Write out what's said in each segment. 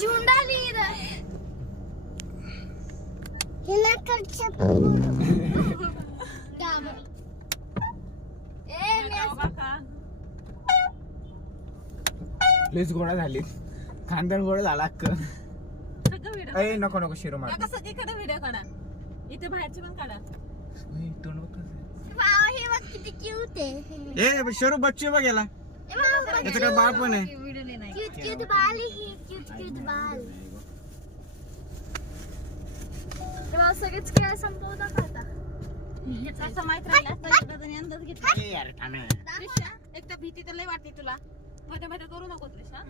झुंडाली लईच गोळा झाली, खानदान गोळा झाला अक्क. ए नको नको शिरो मार. सगळीकडे व्हिडिओ काढा, इथे बाहेरची पण काढा. तोंड बघ कसं हे बघ किती क्यूट आहे. आहे. ए शिरो बच्चे बघ याला, याच्याकडे बाळ पण आहे. क्यूट क्यूट बाल ही क्यूट क्यूट बाल. तेव्हा सगळेच खेळ संपवता का आता? असं माहित राहिलं असतं एकदा जणी अंदाज घेतला. ए यार थांब. त्रिशा, एक तर भीती तर लय वाटते तुला. मध्ये मध्ये करू नको त्रिशा.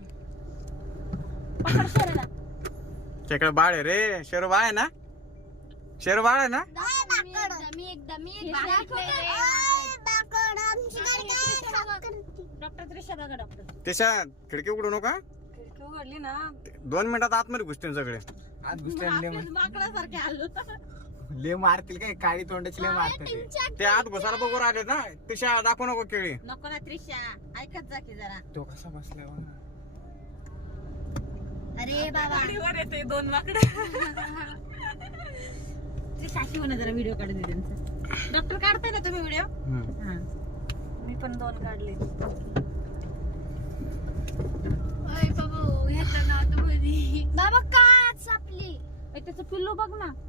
पकड शरीराला. त्याच्याकडे बाळ आहे रे. शेरो बाळ आहे ना, शेरो बाळ आहे ना. मी एकदा डॉक्टर त्रिशा बघा डॉक्टर. त्याच्या खिडकी उघडू नका. खिडकी उघडली ना 2 मिनिटात आतमध्ये घुसतील सगळे. आत घुसते माकडासारखे आलो. ले मारतील काय, काळी तोंडाची ले मारतील ते आत घुसायला बघून आले ना. त्याच्या दाखवू नको केळी. नको ना त्रिशा, ऐकत जा की जरा. तो कसा बसलाय बघ ना. अरे बाबा गाडीवर येते 2 माकड. त्रिशा अशी म्हणा जरा व्हिडिओ काढू दे त्यांचा. डॉक्टर काढताय ना तुम्ही व्हिडिओ? मी पण 2 काढले. बाबा काच आपली त्याचं पिल्लू बघ ना.